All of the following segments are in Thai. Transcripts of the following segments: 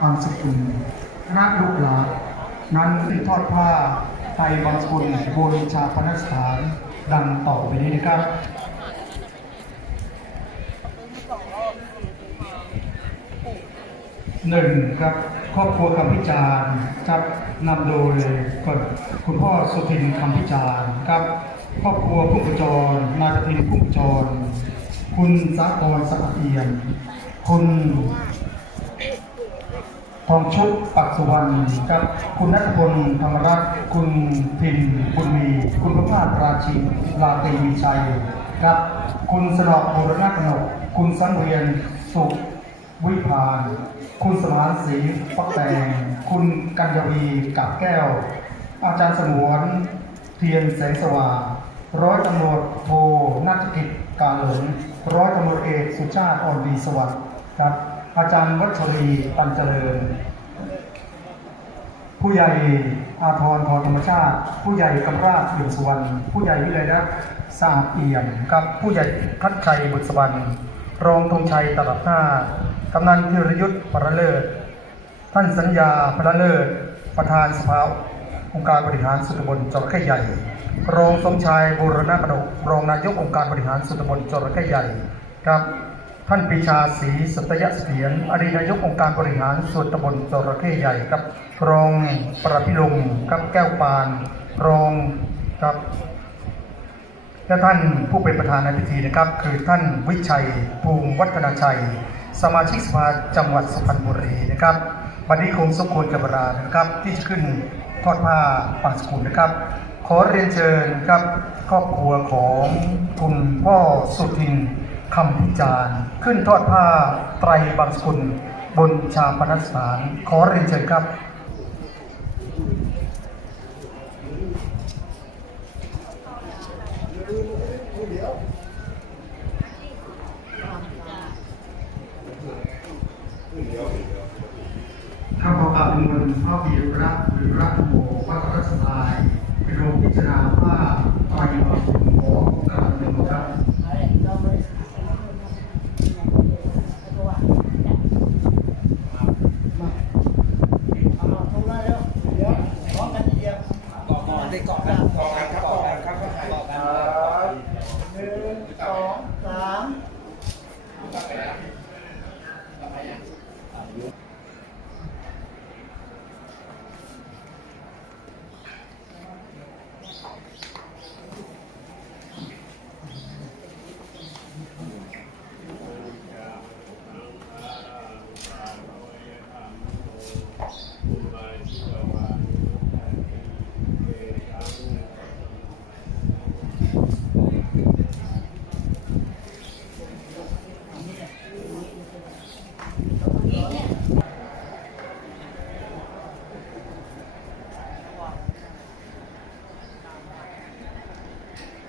อามสกุลคณะลูกหลานนั้นทอดผ้าไตรบางสกุลบนชาปนสถานดังต่อไปนี้นะครับหนึ่งครับครอบครัวคำพิจารณ์ครับนำโดยก่อนคุณพ่อสุทินคำพิจารณ์ครับครอบครัวพุ่มประจรนายพินพุ่มประจร คุณสากรสะเอียน คุณ ทองชุบปักสุวรรณครับคุณนัทพลธรรมรัตน์คุณพิมพ์บุญมี คุณพระพาสราชินลาตรีมีชัยครับคุณสนอกโบรณกนก คุณสังเวียนสุขวิพาน คุณสมานศรีปักแตงคุณกัญญวีกับแก้ว อาจารย์สมวนเทียนแสงสว่างร้อยตำรวจโทนักกิจการหลงร้อยตำรวจเอกสุชาติอ่อนดีสวัสดิ์ครับ อาจารย์วัชรีตันเจริญ ผู้ใหญ่อาทรพรธรรมชาติ ผู้ใหญ่กำราบเอี่ยมสุวรรณผู้ใหญ่วิไลรักษ์สะอาดเอี่ยมกับผู้ใหญ่ทัดชัยบุตรสวรรณรองธงชัยตลับหน้ากำนันธีรยุทธ์ปรเลิศ ท่านสัญญาพระเลิศ ประธานสภาองค์การบริหารส่วนตบลจระเข้ใหญ่ รองสมชายบูรณะกนกรองนายกองค์การบริหารส่วนตบลจระเข้ใหญ่ครับ ท่านปรีชาศรีสัตยเสถียรอดีตนายกองค์การบริหารส่วนตำบลจระเข้ใหญ่ครับรองประพิลมครับแก้วปานรองครับและท่านผู้เป็นประธานในพิธีนะครับ คือท่านวิชัยภูมิวัฒนาชัย สมาชิกสภาจังหวัดสุพรรณบุรีนะครับวันนี้คงสมควรกับเวลานะครับ ที่จะขึ้นทอดผ้าปังสกุลนะครับ ขอเรียนเชิญครับครอบครัวของคุณพ่อสุทิน คำพิจารณ์ขึ้นทอดผ้าไตรบางสกุล บนชาปนสถานขอเรียนเชิญครับข้าพเจ้าเป็นมนพระวีระหรือรัตโมวัตรสลายเป็นโรงพิจารณาว่าไตรบางสกุลของกราบหนึ่งครับ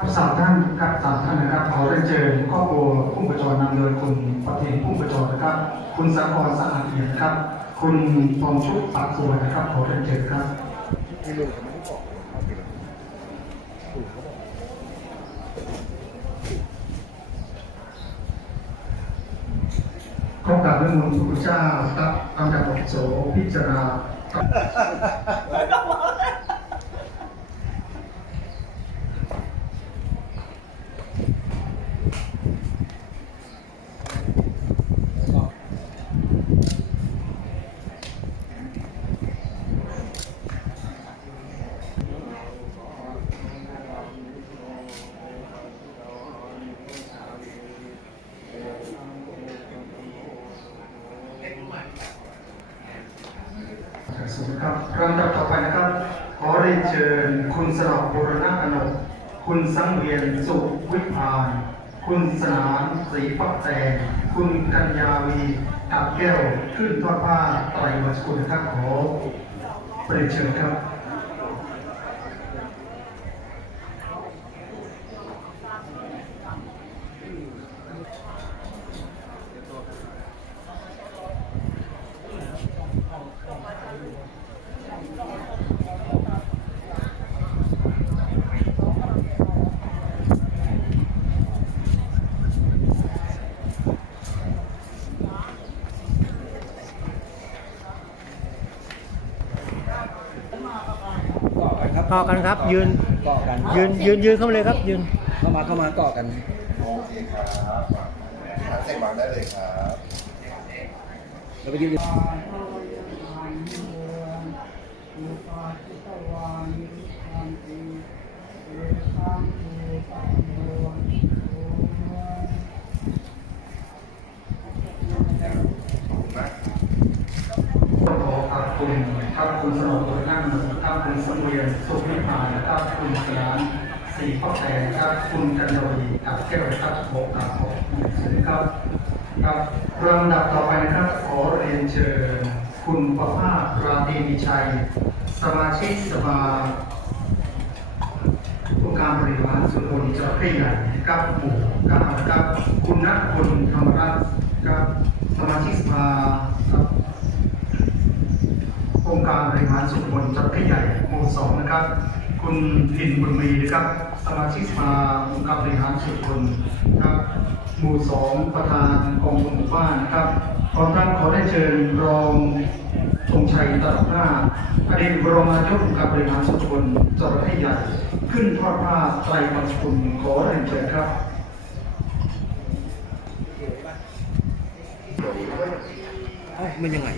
ครับสามท่านครับสามท่าน นะครับขอครอบครัวผู้ประจรนำโดยคุณประเทนผู้ประจรนะครับ คุณสังกรสะอาดเอียดนะครับ คุณทองชุบปักสวนนะครับขอเรียนเชิญครับข้อกราบด้วยมนต์พระพุทธเจ้าครับตามดับโสพิจารณา สูงครับลำดับต่อไปนะครับ ขอเรียนเชิญ คุณสระบุรณะกนก คุณสังเวียนสุวิพาน คุณสนามสีปักแตงคุณกัญญาวีกับแก้วขึ้นทอดผ้าไตรมาสกุลนะครับขอเรียนเชิญครับ ค เกาะกันครับ ยืนเกาะกันยืนยืนยืนเข้ามาเลยครับ ยืนเข้ามาเข้ามาเกาะกันโอเคครับหาใส่วางได้เลยครับแล้วไปยืนขอขอบคุณ ครับคุณสนองตัวนั่งครับคุณสมเวียนสุขวิพานะครับคุณสยามสีพ่อแทนครับคุณจันทวีกับแก้วครับโบกับผมถึงครับครับลำดับต่อไปนะครับขอเรียนเชิญ คุณประภาสราตรีมีชัย สมาชิกสภาองค์การบริหารส่วนตำบลจระเข้ใหญ่กับหมู่ก้านะครับคุณนัทพลธรรมรัตน์กับสมาชิกสภาครับองค์การบริหารส่วนตำบล จระเข้ใหญ่หมู่สองนะครับ คุณพินบุญมีนะครับ สมาชิกสภาองค์การบริหารส่วนตำบลครับหมู่สองประธานกองทุนหมู่บ้านนะครับขอท่านขอได้เชิญรองธงชัยตลอดหน้าอดีตบรมนายกองค์การบริหารส่วนตำบลจระเข้ใหญ่ขึ้นทอดผ้าไตรบรรพคุณขอเรียนเชิญครับอ้ามันยังไง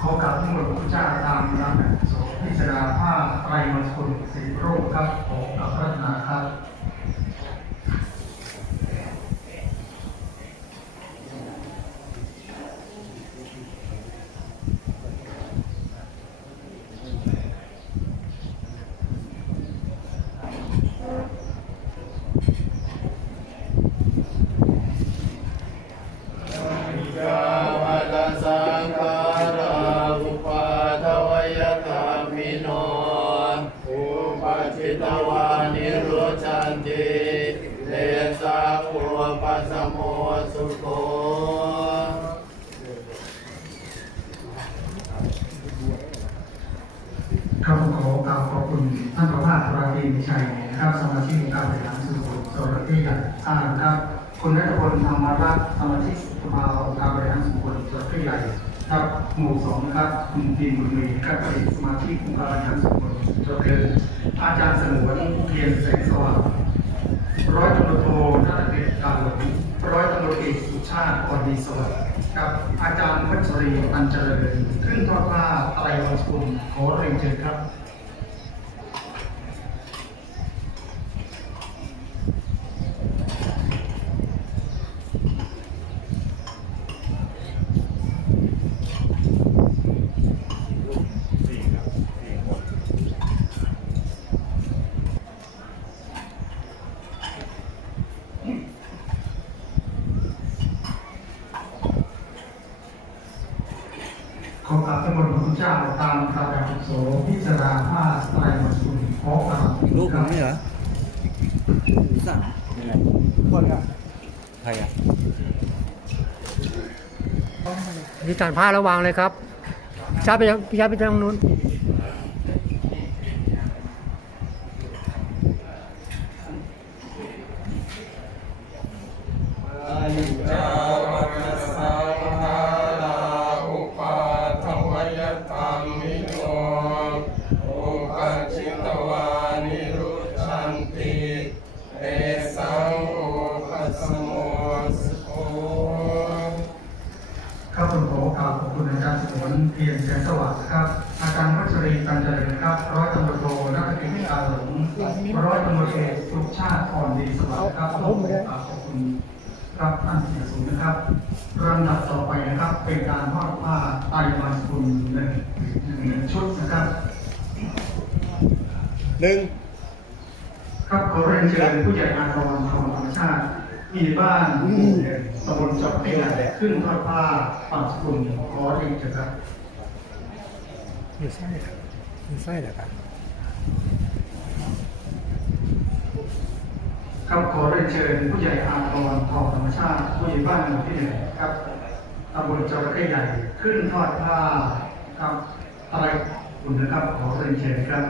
ขอกราบที่หมดพระเจ้าตามรับโสพิจารณาผ้าไตรบรรพคุณสิริโรคครับขอกับพระนาครับ วัตสังขาราอุปาทวยธรรมิโนอุปจิตวานิโรชันติเลสาภูปัสสโมสุโค ครับผมขอกราบขอบคุณท่านประ ภาสราตรีมีชัยนะครับสมาชิกองค์การบริหารส่วนตำบลจระเข้ใหญ่ท่านครับคุณนัทพลธรรมรัตน์สมาชิกสภาองค์การบริหารส่วนตำบลจระเข้ใหญ่ครับหมู่สองนะครับคุณพินบุญมีครับอดีตสมาชิกองค์การบริหารส่วนตำบลจระเข้อาจารย์สงวนเทียนแสงสว่างร้อยตำรวจโทนัทเดชกาหลงร้อยตำรวจเอกสุชาติอ่อนดีสวัสดิ์กับอาจารย์พัชรีอันเจริญขึ้นทอดผ้าไตรวันคุณขอเรียนเชิญครับ ขอกราบพระบรมครูเจ้าตามพระดาบโสพิจารณาผ้าไตรวันคุณขอกราบ ลูกผมนี่เหรอสั่งยังไง คนครับ ใครอะนี่จานผ้าระวังเลยครับชาไปยังชาไปทางนู้น 54นะครับลำดับต่อไปนะครับ เป็นการทอดผ้าไตรวันคุณหนึ่งหนึ่งชุดนะครับหนึ่งครับขอเรียนเชิญผู้ใหญ่อารอนทองธรรมชาติมีบ้านตำบลจับเปียขึ้นทอดผ้าปักสกุลขอเรียนเชิญครับอยู่ใช่ครับอยู่ใช่เหรอครับ ครับขอเรียนเชิญผู้ใหญ่อาทรทองธรรมชาติ ผู้ใหญ่บ้านหมู่ที่หนึ่งครับตำบลจระเข้ใหญ่ขึ้นทอดผ้าครับอะไรคุณนะครับขอเรียนเชิญครับ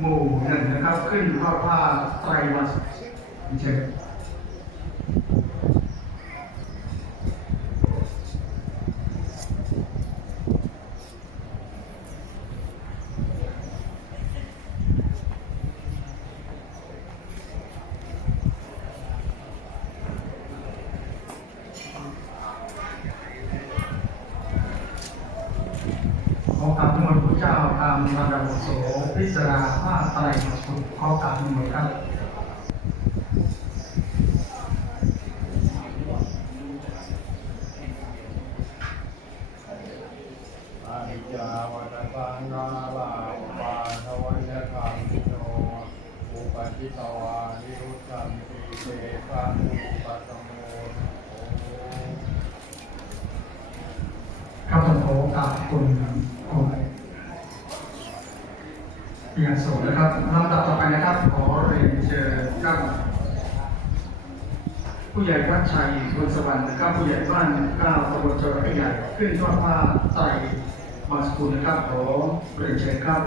หมู่หนึ่งนะครับขึ้นทอดผ้าไตรมาสเชิญ ขอกราบนิมนต์พระเจ้าตามลำดับโสพิจารณาผ้าไตรมาสุขขอกราบนิมนต์ครับ อานิจจาวัฏสังนาลาอุปาทวยธรรมิโนอุปจิตวานิรุตตันติเตปานุปัสสโมโอ ข้าพเจ้าขอกราบคุณคุณเพียงสูง นะครับลำดับต่อไปนะครับ ขอเรียนเชิญครับผู้ใหญ่วัดชัยบุญสวรรค์นะครับผู้ใหญ่บ้านเก้าตำบลจระเข้ใหญ่ขึ้นทอดผ้าไตรมาสกุลนะครับขอเรียนเชิญครับ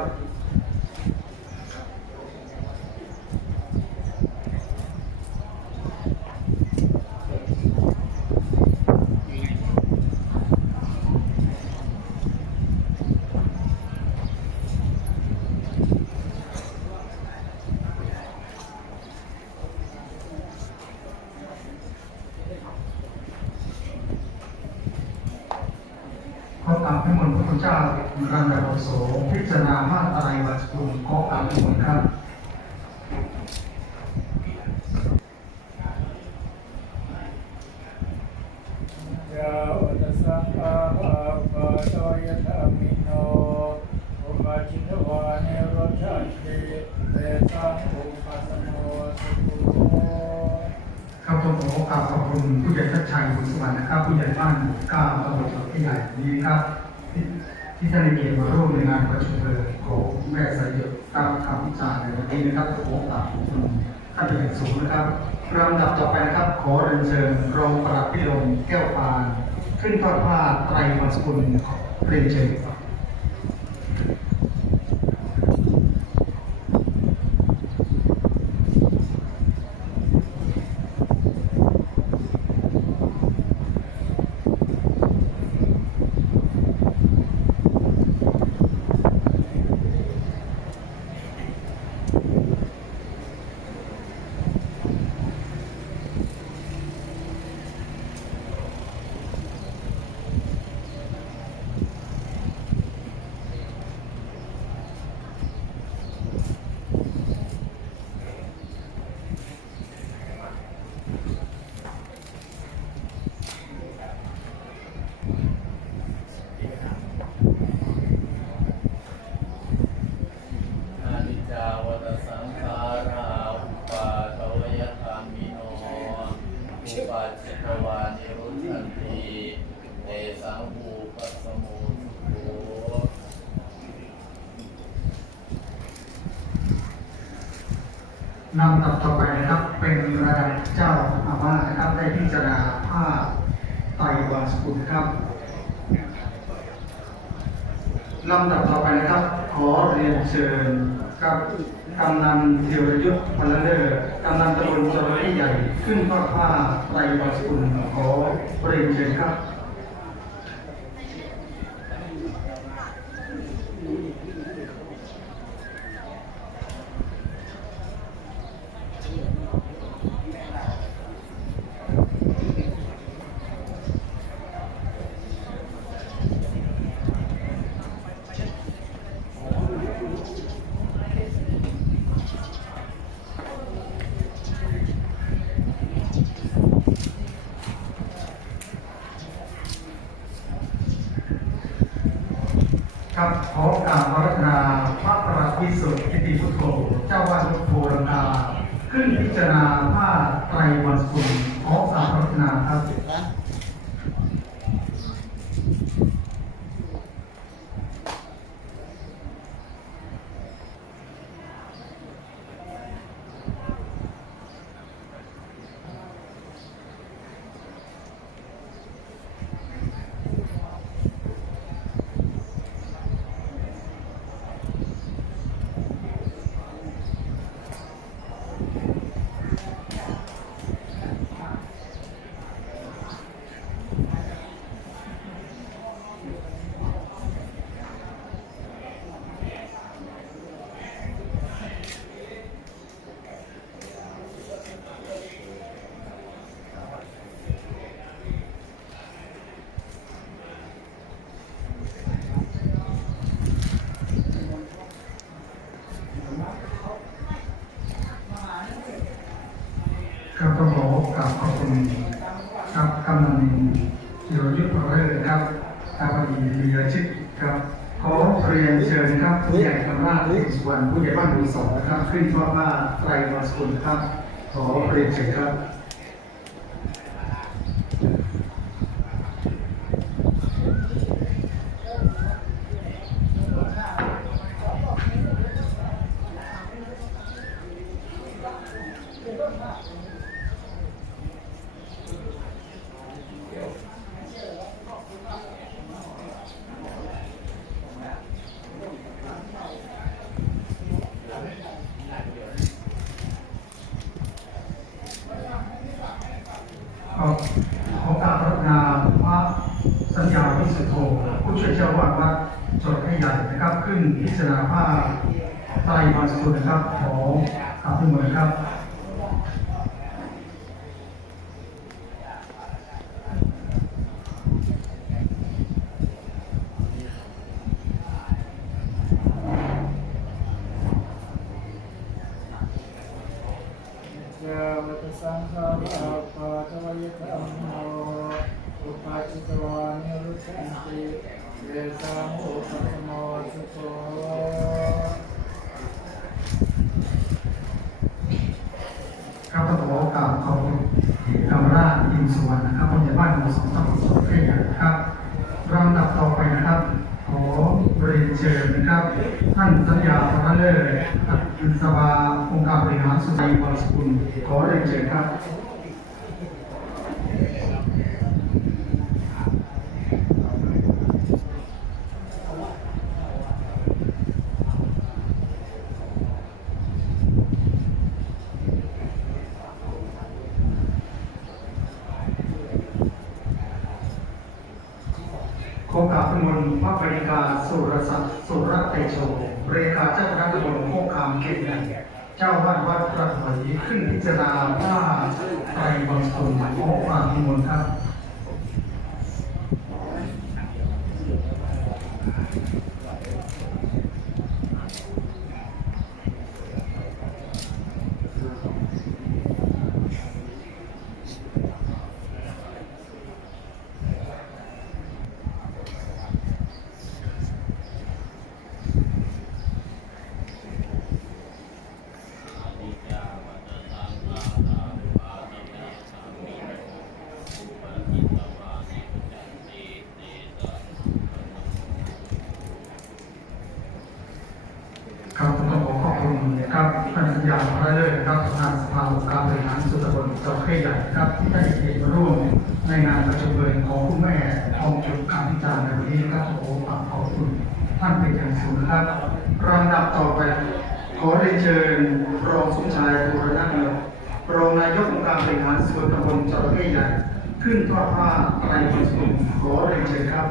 ขอกราบให้มนต์พระคุณเจ้ารังดาโรโสพิ จารณามาตรอะไรวัสกุลขอกราบให้มนต์ครับยาวัตสังฆาภาปะโตยธรรมิโนอุปจิตวานิโรชันติเตสังอุปัสสโมสุขุโมข้าพเจ้าขอกราบขอบคุณผู้ใหญ่ทัชชัยบุญสวรรค์นะครับ ผู้ใหญ่บ้านหมู่เก้าตำบลจระเข้ใหญ่นี้ครับ ที่ท่านได้เกียรติมาร่วมในงานประชุมเพื่อของแม่สายหยดตามคำวิจารณ์ในวันนี้นะครับขอกราบขอบคุณท่านเป็นอย่างสูงนะครับลำดับต่อไปนะครับ ขอเรียนเชิญรองปลัดพิรมแก้วปาน ขึ้นทอดผ้าไตรมาสกุลเรียนเชิญ อานิจจาวัตสังขาราอุปาทวยธรรมิโนอุปาจิตวานิรุตตันติเตสังอุปัสสโมสุโข นำดับต่อไปนะค รับเป็นระดับเจ้าอาวาสนะครับได้พิจารณาผ้าไตรวาสกุลนะครับลำดับต่อไปนะครับ ขอเรียนเชิญกับกำนันเทวยุทธ์พลเลิศกำนันตำบลจระเข้ใหญ่ขึ้นทอดผ้าไตรวาสกุลขอเรียนเชิญครับ พิสุทธิ์ทิติพุทโธเจ้าวาดพุทโธลังกาขึ้นพิจารณาผ้าไตรวันสุน ศสุวรรณผู้ใหญ่บ้านหมู่สองนะครับ ขึ้นชอบว่าไตรมาสกุลครับ ขอเรียนเชิญครับ ชัยพรสกุลขอเรียนเชิญครับ ดอกเบี้ยใหญ่ครับที่ได้เกียรติมาร่วมในงานประชุมเบิร์ของคุณแม่ทองจุกการพิจารณาในวันนี้ครับโอ้ขอบขอคุณท่านเป็นอย่างสูงครับรำดับต่อไป ขอเรียนเชิญรองสมชายบุรณะเงินรองนายกองค์การบริหารส่วนตำบลจระเข้ใหญ่ขึ้นทอดผ้าไตรบริสุทธิ์ขอเรียนเชิญครับ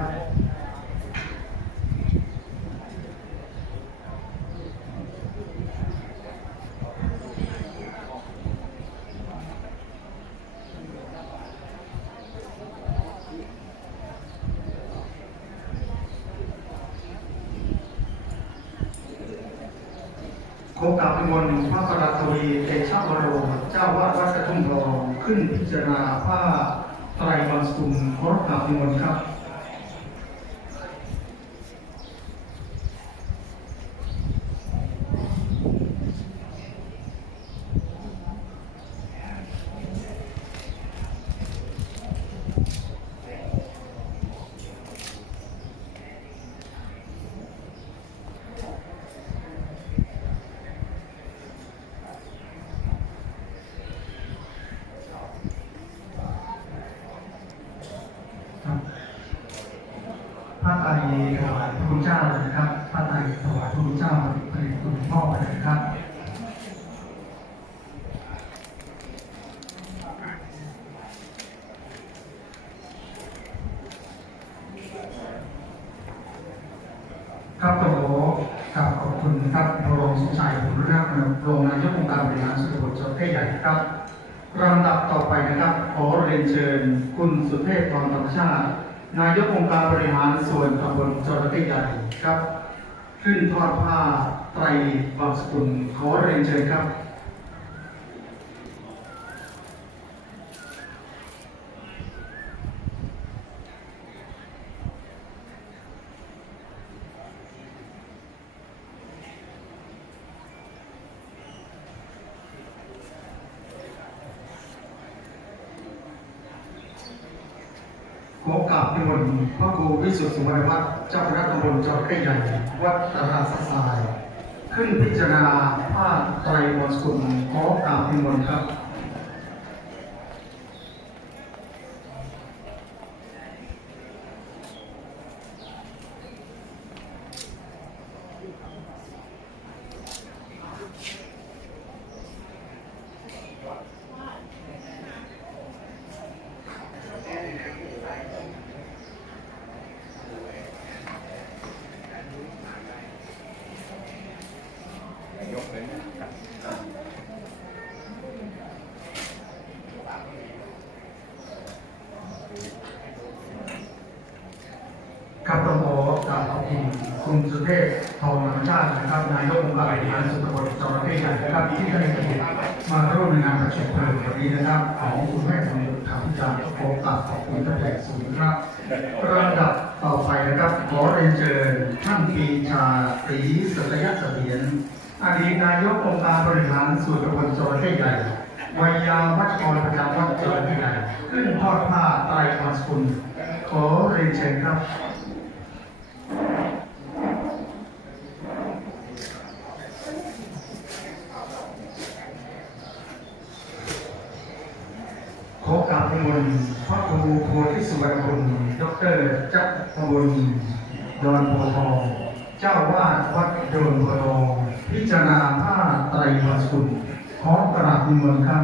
เลยนะครับพระไตรถวายพระคุณเจ้าผลิตคุณพ่อไปเลยนะครับครับโตกับขอบคุณครับรองสมชายผมนะครับรองนายกองค์การบริหารส่วนตำบลจระเข้ใหญ่ครับลำดับต่อไปนะครับ ขอเรียนเชิญ คุณสุเทพทองธรรมชาติ นายกองค์การบริหารส่วนตำบลจระเข้ใหญ่ครับ ขึ้นทอดผ้าไตรบางสกุลขอเรียนเชิญครับ ขอกราบนิมนต์พระครู วิสุทธิสุวรรณวัฒน์เจ้าคณะตำบลจระเข้ใหญ่ วัดตราสัสาย ขึ้นพิจารณาผ้าไตรมสกุลขอกราบนิมนต์ครับต้องขอกราบขอบคุณคุณสุเทพทองธรรมชาตินะครับ นายกองค์การบ ริหารส่วนตำบลจระเข้ใหญ่นะครับที่ได้เกียรติมาร่วมในงานประชุมเพลิงวันนี้นะครับ ของคุณแม่ของคำพิจารณ์ขอกราบขอบคุณท่านแขกสูงครับลำดับต่อไปนะครับ ขอเรียนเชิญท่านปีชาศรีสัตยเสถียรอดีตนายกองค์การบริหารส่วนตำบลจระเข้ใหญ่วัยยาวัชกรประจำวัดจระเข้ใหญ่ขึ้นทอดผ้าไตรมาสกุลขอเรียนเชิญครับ ขอกรา บนิมนพระครูโพธิสุวรรณบุญดอกเตอรจักรบุญดอนโพทองเจ้าวาดวัดโดนโพทองพิจารณาผ้าไตรมาสกุลขอกราบนิมนต์ครับ